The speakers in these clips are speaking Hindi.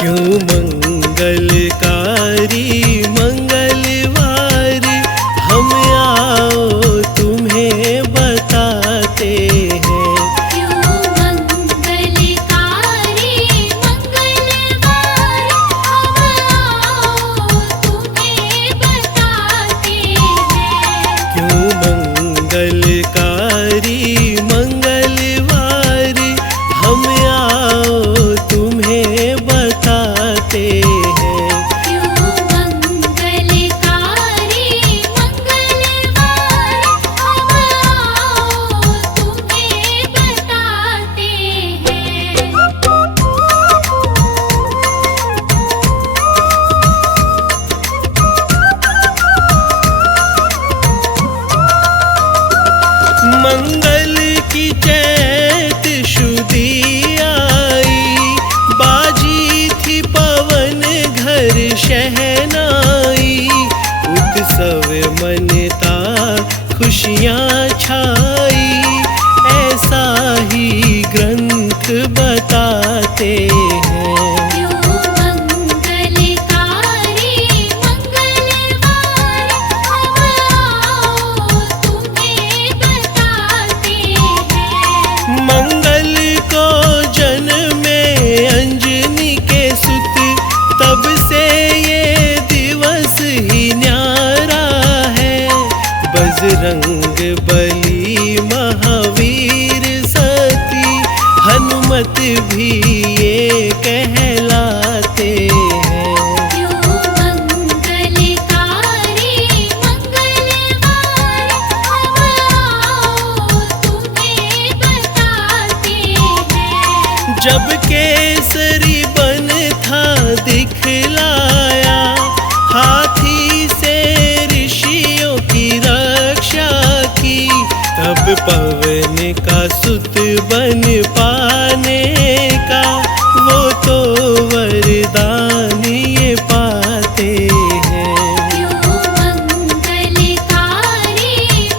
क्यों मंगलकारी मंगलवारी हम आओ तुम्हें बताते हैं। क्यों मंगलकारी मंगलवारी हम आओ तुम्हें बताते हैं। क्यों मंगलकारी मंगलवारी हम आओ तुम्हें बताते हैं। क्यों मंगलकारी मंगलवारी हम आओ तुम्हें बताते हैं। मंगल की चैत शुद्धि आई, बाजी थी पवन घर शहनाई। उत्सव मनता खुशियाँ छाई, ऐसा ही ग्रंथ बताते हैं। क्यों मंगलकारी मंगलवारी हम आओ तुम्हें बताते हैं। मंगल को जन्मे अंजनी के सुत, तब से ये दिवस ही न्यारा है। बजरंग बली महावीर सती हनुमत भी ये कहलाते हैं। क्यों मंगलकारी मंगलवारी हम आओ तुम्हें बताते हैं। जब केसरी बन था दिखलाया, हाथी से ऋषियों की रक्षा की। तब पवन का सुत बन पाने का वो तो वरदान ये पाते हैं। क्यों मंगलकारी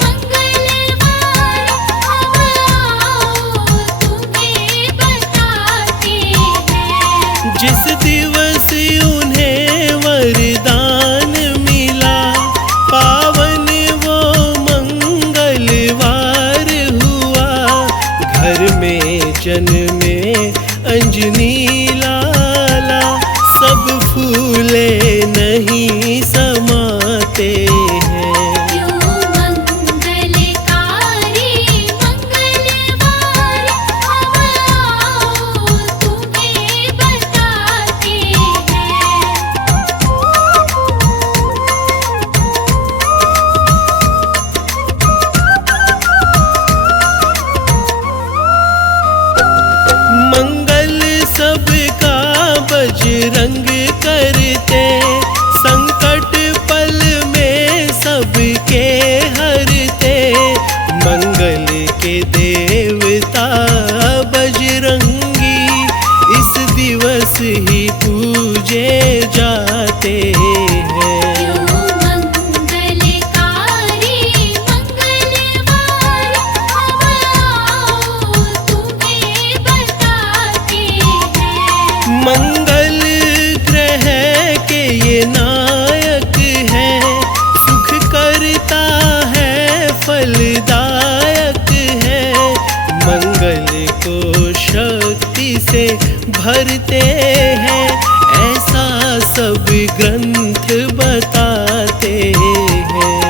मंगलवारी हम आओ तुम्हें बताते हैं। जिस दिवस उन्हें वरदान मिला, पावन वो मंगलवार हुआ। घर में जन्मे अंजनी लाला, सब फूले नहीं समाते हैं। क्यों मंगलकारी मंगलवारी हम आओ तुम्हें बताते हैं। मंगल सबका बजरंग करते, संकट पल में सबके हरते। मंगल के देवता बजरंगी इस दिवस ही पूजे जाते हैं। क्यों मंगलकारी मंगलवारी हम आओ तुम्हें बताते हैं। मंगल ग्रह के ये नायक है, सुख करता है फलदायक है। मंगल को शक्ति से भरते हैं, ऐसा सब ग्रंथ बताते हैं।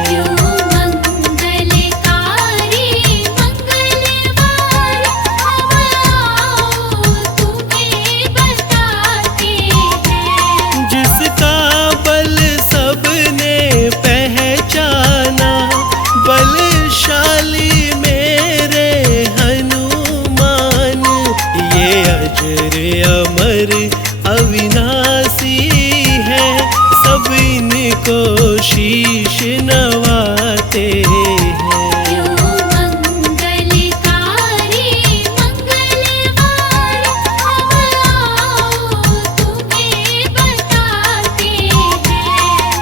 क्यों मंगलकारी मंगलवारी हम आओ तुम्हें बताते हैं। जिसका बल सबने पहचाना, बलशाली मेरे हनुमान। ये अजर अमर अविनाशी है, सब इनको शीश नवाते हैं। क्यों मंगलकारी मंगलवारी हम आओ तुम्हें बताते हैं।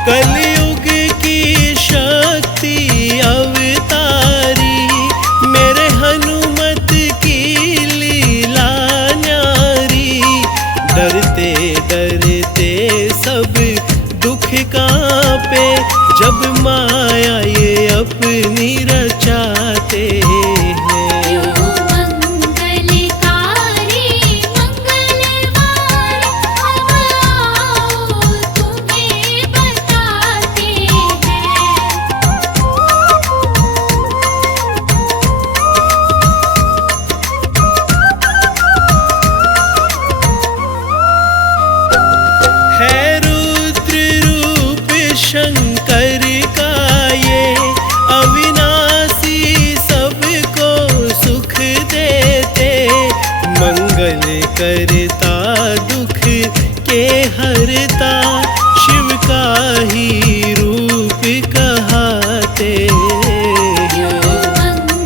कलयुग की शक्ति अवतारी, मेरे हनुमत की लीला न्यारी। डरते डरते मंगल करता दुख के हरता, शिव का ही रूप कहाते यो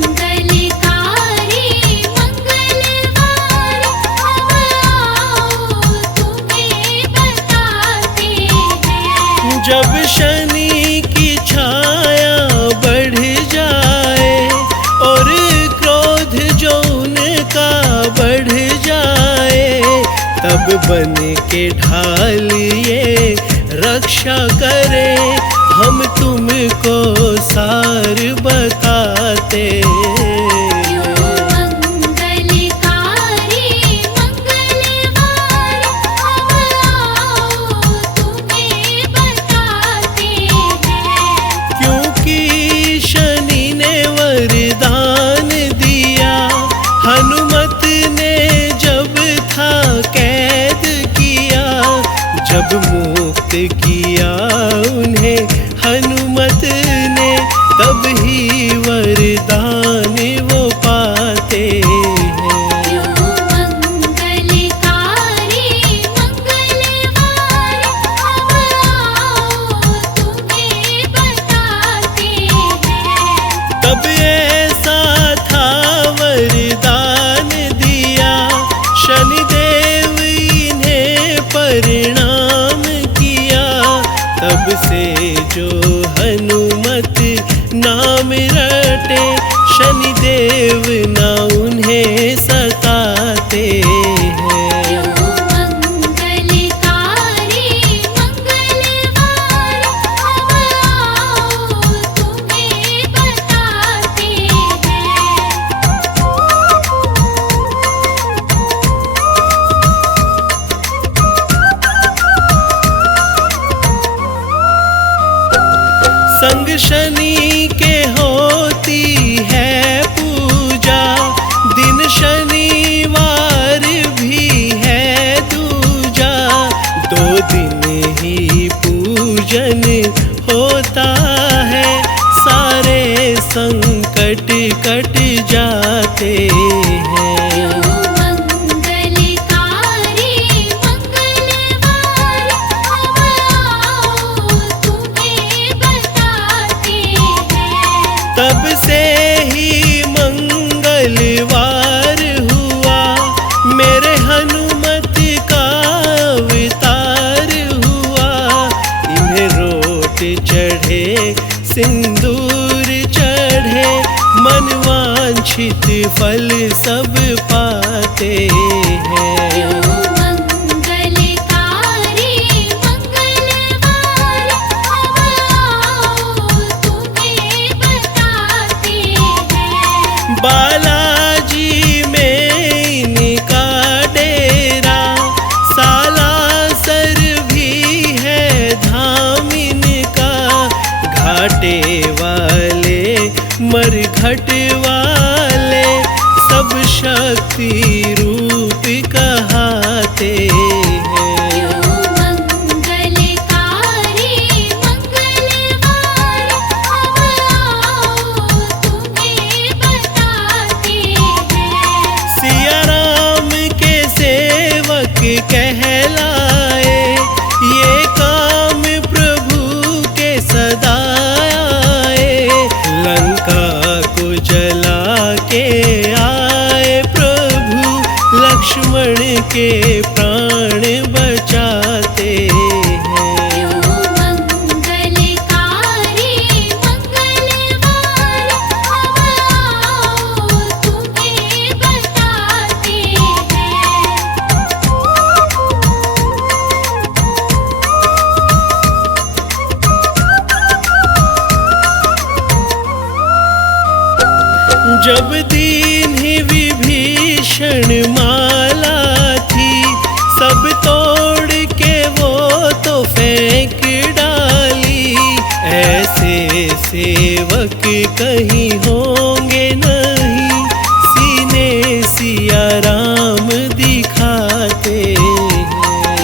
मंगलकारी मंगलवार, हम आओ तुम्हें बताते हैं। जब शनि की छाया बढ़ जाए और क्रोध जो उनका बढ़ जाए, तब बन के ढाल ये रक्षा करे, हम तुमको सार बताते। यो मंगलकारी मंगलवार, हम आओ तुम्हें बताते हैं। क्योंकि शनि ने वरदान दिया, हनुमत ने जब था कैद किया, जब मुक्त किया उन्हें हनुमत ने, तब ही वरदान वो पाते हैं। यो मंगलकारी मंगलवार, हम आओ तुम्हें बताते हैं। तब ऐसा था वरदान दिया, शनिदेव इन्हें परिणाम किया, तब से जो हनुमत नाम रटे, शनिदेव ना उन्हें सताते हैं। यो मंगलकारी मंगलवार, हम आओ तुम्हें बताते हैं। संग शनि के होती है पूजा, दिन शनिवार भी है दूजा, 2 दिन ही पूजन होता है, सारे संकट कट जाते हैं। यो मंगलकारी मंगलवार, हम आओ तुम्हें बताते हैं। तब से ही मंगलवार हुआ, मेरे हनुमत का अवतार हुआ, इन्हें रोट चढ़े सिंदूर चढ़े, मनवांछित फल सब पाते हैं। यो मंगलकारी मंगलवार, हम आओ तुम्हें बताते हैं। बालाजी में इनका डेरा, सालासर भी है धाम इनका, घाटे वाले मरघट वाले, सब शक्ति रूप कहाते हैं। यो मंगलकारी मंगलवार, हम आओ तुम्हें बताते हैं। सिया राम के सेवक कहलाए, ये काम प्रभु के सदा आए, लंका को जला के आए प्रभु, लक्ष्मण के प्राण बचाते हैं। यो मंगलकारी मंगलवार, हम आओ तुम्हें बताते हैं। जब दीन विभीषण माला थी, सब तोड़ के वो तो फेंक डाली, ऐसे सेवक कहीं होंगे नहीं, सीने सिया राम दिखाते हैं।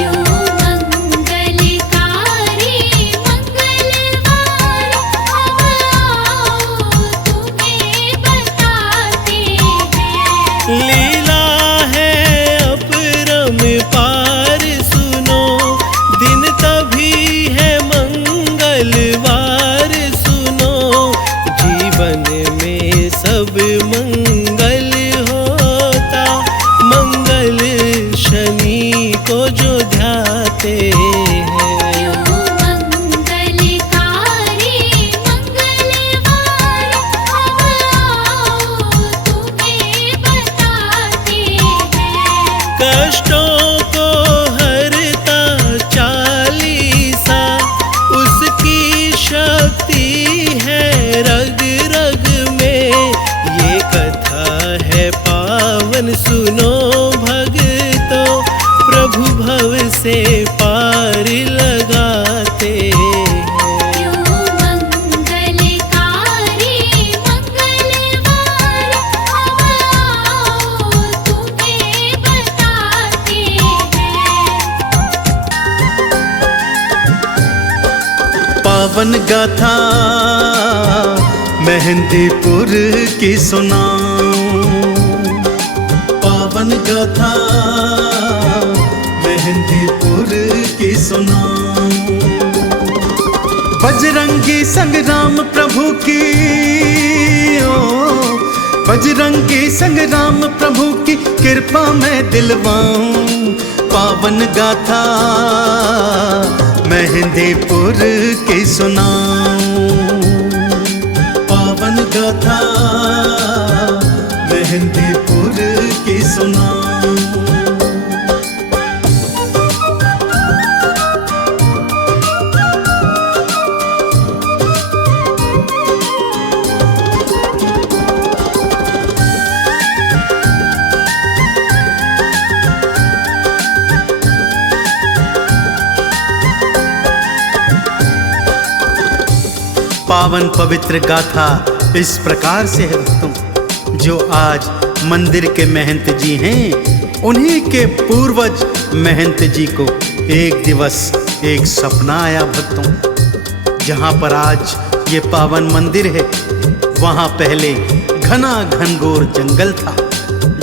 यो मंगलकारी मंगलवार, हम आओ तुम्हें बताते हैं। लीला है पावन गाथा मेहंदीपुर की सुनाऊं, पावन गाथा मेहंदीपुर की सुनाऊं। बजरंगी संग्राम प्रभु की ओ, बजरंगी संग्राम प्रभु की कृपा मैं दिलवाऊं। पावन गाथा मेहंदीपुर की सुनाऊं, पावन गाथा मेहंदीपुर की सुनाऊं। पावन पवित्र गाथा इस प्रकार से है भक्तों, जो आज मंदिर के महंत जी हैं, उन्हीं के पूर्वज महंत जी को एक दिवस एक सपना आया भक्तों। जहाँ पर आज ये पावन मंदिर है, वहाँ पहले घना घनघोर जंगल था,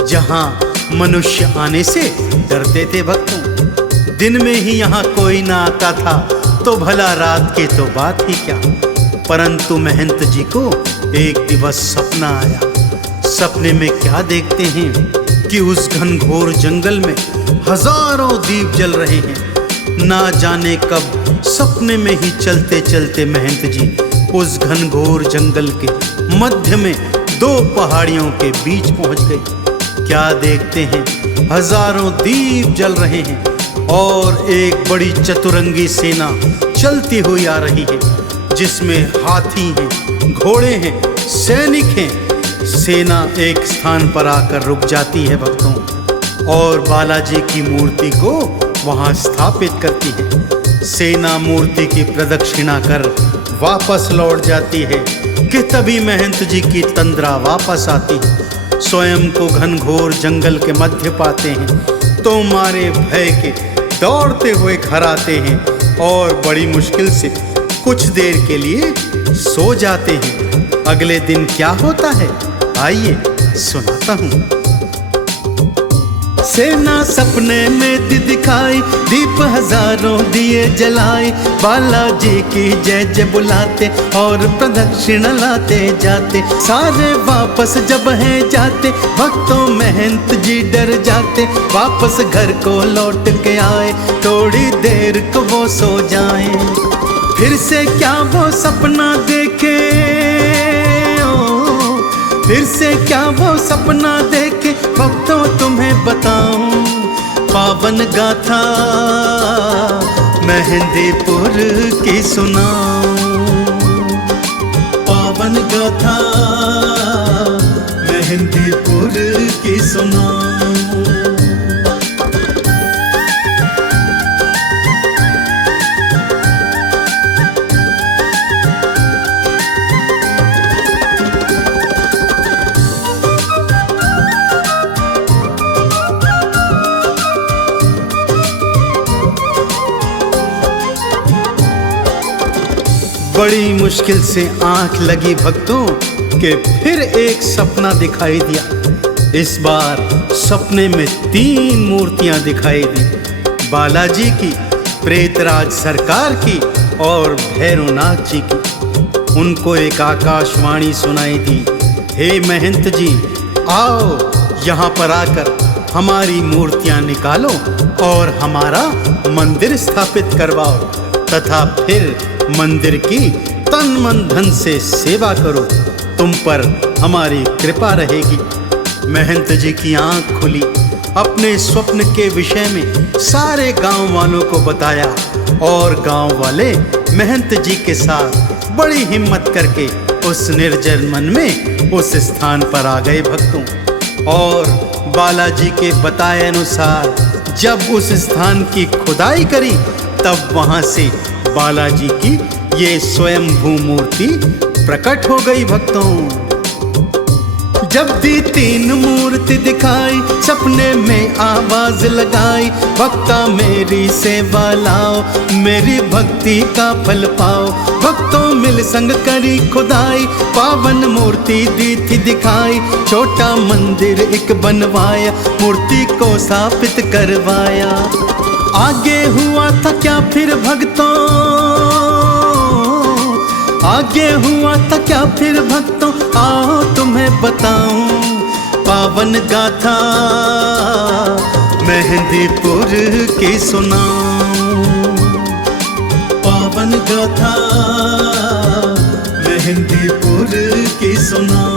जहाँ मनुष्य आने से डरते थे भक्तों। दिन में ही यहाँ कोई ना आता था, तो भला रात की तो बात ही क्या। परंतु महंत जी को एक दिवस सपना आया। सपने में क्या देखते हैं कि उस घनघोर जंगल में हजारों दीप जल रहे हैं। ना जाने कब सपने में ही चलते चलते महंत जी उस घनघोर जंगल के मध्य में दो पहाड़ियों के बीच पहुंच गए। क्या देखते हैं, हजारों दीप जल रहे हैं और एक बड़ी चतुरंगी सेना चलती हुई आ रही है, जिसमें हाथी हैं, घोड़े हैं, सैनिक हैं। सेना एक स्थान पर आकर रुक जाती है भक्तों, और बालाजी की मूर्ति को वहां स्थापित करती है। सेना मूर्ति की प्रदक्षिणा कर वापस लौट जाती है कि तभी महंत जी की तंद्रा वापस आती है। स्वयं को घनघोर जंगल के मध्य पाते हैं, तो मारे भय के दौड़ते हुए घर आते हैं और बड़ी मुश्किल से कुछ देर के लिए सो जाते हैं। अगले दिन क्या होता है, आइए सुनाता हूँ। सेना सपने में दिखाई, दीप हजारों दिए जलाए, बालाजी की जय जय बुलाते और प्रदक्षिणा लाते जाते। सारे वापस जब हैं जाते, भक्तों महंत जी डर जाते। वापस घर को लौट के आए, थोड़ी देर को वो सो जाए। फिर से क्या वो सपना देखे, ओ, फिर से क्या वो सपना देखे, भक्तों तुम्हें बताऊं। पावन गाथा मेहंदीपुर की सुनाऊं, पावन गाथा मेहंदीपुर की सुनाऊं। बड़ी मुश्किल से आंख लगी भक्तों कि फिर एक सपना दिखाई दिया। इस बार सपने में 3 मूर्तियां दिखाई दी, बालाजी की, प्रेतराज सरकार की और भैरवनाथ जी की। उनको एक आकाशवाणी सुनाई दी, हे महंत जी, आओ यहाँ पर आकर हमारी मूर्तियां निकालो और हमारा मंदिर स्थापित करवाओ, तथा फिर मंदिर की तन मन धन से सेवा करो, तुम पर हमारी कृपा रहेगी। महंत जी की आंख खुली, अपने स्वप्न के विषय में सारे गांव वालों को बताया और गांव वाले महंत जी के साथ बड़ी हिम्मत करके उस निर्जन मन में उस स्थान पर आ गए भक्तों। और बालाजी के बताए अनुसार जब उस स्थान की खुदाई करी, तब वहां से बालाजी की ये स्वयंभू मूर्ति प्रकट हो गई भक्तों। जब दी तीन मूर्ति दिखाई, सपने में आवाज लगाई, भक्ता मेरी सेवा लाओ, मेरी भक्ति का फल पाओ। भक्तों मिल संग करी खुदाई, पावन मूर्ति दी थी दिखाई, छोटा मंदिर एक बनवाया, मूर्ति को स्थापित करवाया। आगे हुआ था क्या फिर भक्तों, आगे हुआ था क्या फिर भक्तों, आओ तुम्हें बताऊं पावन गाथा मेहंदीपुर की सुनाऊं। पावन गाथा मेहंदीपुर की सुनाऊं।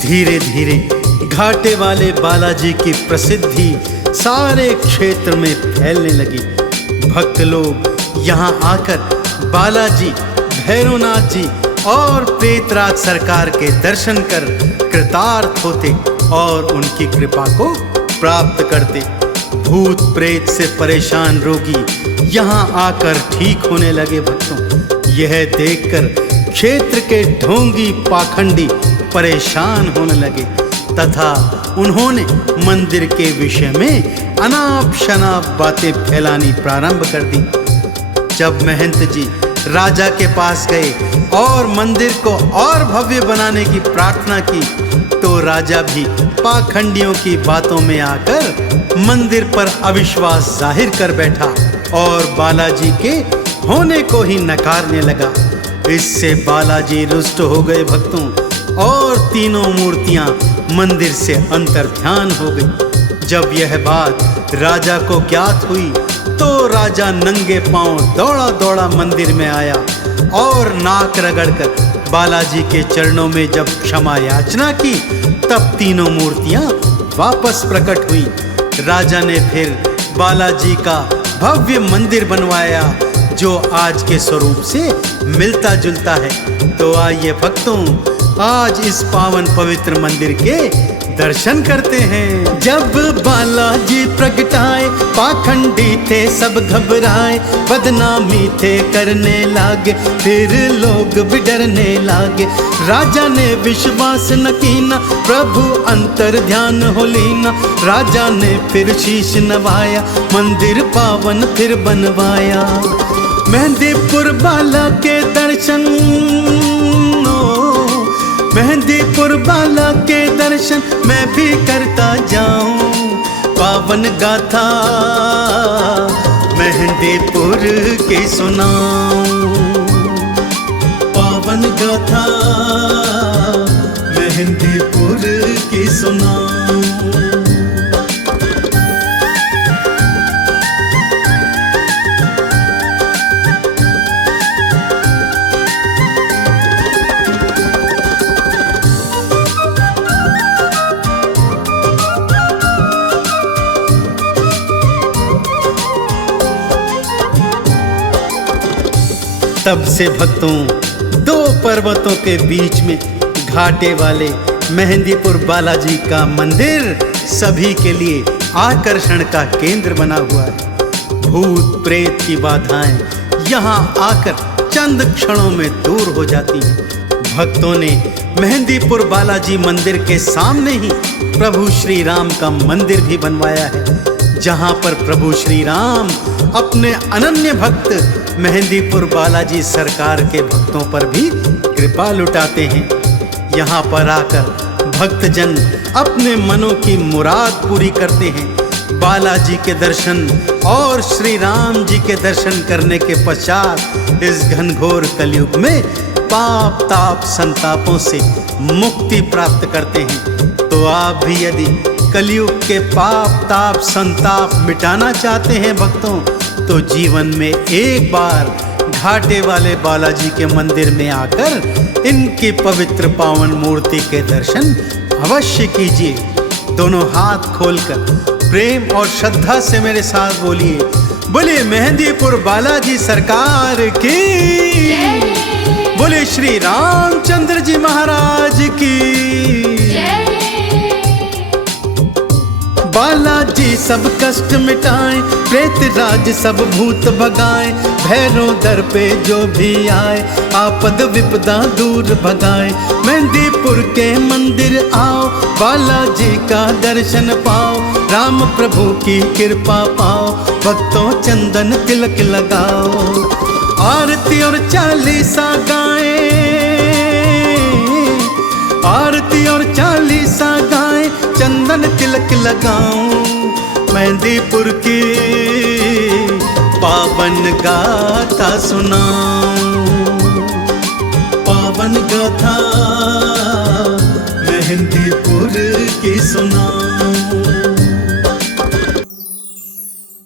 धीरे धीरे घाटे वाले बालाजी की प्रसिद्धि सारे क्षेत्र में फैलने लगी। भक्त लोग यहाँ आकर बालाजी, भैरवनाथ जी और प्रेतराज सरकार के दर्शन कर कृतार्थ होते और उनकी कृपा को प्राप्त करते। भूत प्रेत से परेशान रोगी यहाँ आकर ठीक होने लगे। भक्तों, यह देखकर क्षेत्र के ढोंगी पाखंडी परेशान होने लगे तथा उन्होंने मंदिर के विषय में अनाप शनाप बातें फैलानी प्रारंभ कर दी। जब महंत जी राजा के पास गए और मंदिर को और भव्य बनाने की प्रार्थना की, तो राजा भी पाखंडियों की बातों में आकर मंदिर पर अविश्वास जाहिर कर बैठा और बालाजी के होने को ही नकारने लगा। इससे बालाजी रुष्ट हो गए भक्तों, और तीनों मूर्तियां मंदिर से अंतर्ध्यान हो गई। जब यह बात राजा को ज्ञात हुई, तो राजा नंगे पांव दौड़ा दौड़ा मंदिर में आया और नाक रगड़कर बालाजी के चरणों में जब क्षमा याचना की, तब तीनों मूर्तियां वापस प्रकट हुई। राजा ने फिर बालाजी का भव्य मंदिर बनवाया, जो आज के स्वरूप से मिलता जुलता है। तो आइए भक्तों, आज इस पावन पवित्र मंदिर के दर्शन करते हैं। जब बालाजी प्रगटाए, पाखंडी थे सब घबराए, बदनामी थे करने लागे, फिर लोग भी डरने लागे। राजा ने विश्वास न कीना, प्रभु अंतर ध्यान हो लीना। राजा ने फिर शीश नवाया, मंदिर पावन फिर बनवाया। मेहंदीपुर बाला के दर्शन, मेहंदीपुर बाला के दर्शन मैं भी करता जाऊं। पावन गाथा मेहंदीपुर की सुनाऊं। पावन गाथा मेहंदीपुर की सुनाऊं। तब से भक्तों, दो पर्वतों के बीच में घाटे वाले मेहंदीपुर बालाजी का मंदिर सभी के लिए आकर्षण का केंद्र बना हुआ है। भूत प्रेत की बाधाएं यहाँ आकर चंद क्षणों में दूर हो जाती हैं। भक्तों ने मेहंदीपुर बालाजी मंदिर के सामने ही प्रभु श्री राम का मंदिर भी बनवाया है, जहाँ पर प्रभु श्री राम अपने अनन्य भक्त मेहंदीपुर बालाजी सरकार के भक्तों पर भी कृपा लुटाते हैं। यहाँ पर आकर भक्तजन अपने मनों की मुराद पूरी करते हैं। बालाजी के दर्शन और श्री राम जी के दर्शन करने के पश्चात इस घनघोर कलयुग में पाप ताप संतापों से मुक्ति प्राप्त करते हैं। तो आप भी यदि कलयुग के पाप ताप संताप मिटाना चाहते हैं भक्तों, तो जीवन में एक बार घाटे वाले बालाजी के मंदिर में आकर इनकी पवित्र पावन मूर्ति के दर्शन अवश्य कीजिए। दोनों हाथ खोलकर प्रेम और श्रद्धा से मेरे साथ बोलिए, बोले मेहंदीपुर बालाजी सरकार की, बोले श्री रामचंद्र जी महाराज की। बालाजी सब कष्ट मिटाए, प्रेत राज सब भूत भगाए, भैरव दर पे जो भी आए, आपद विपदा दूर भगाए। मेहंदीपुर के मंदिर आओ, बालाजी का दर्शन पाओ, राम प्रभु की कृपा पाओ, भक्तों चंदन तिलक लगाओ। आरती और चालीसा गाए, आरती और चालीसा गाए, चंदन तिलक लगाऊं, मेहंदीपुर की पावन गाथा सुनाऊं।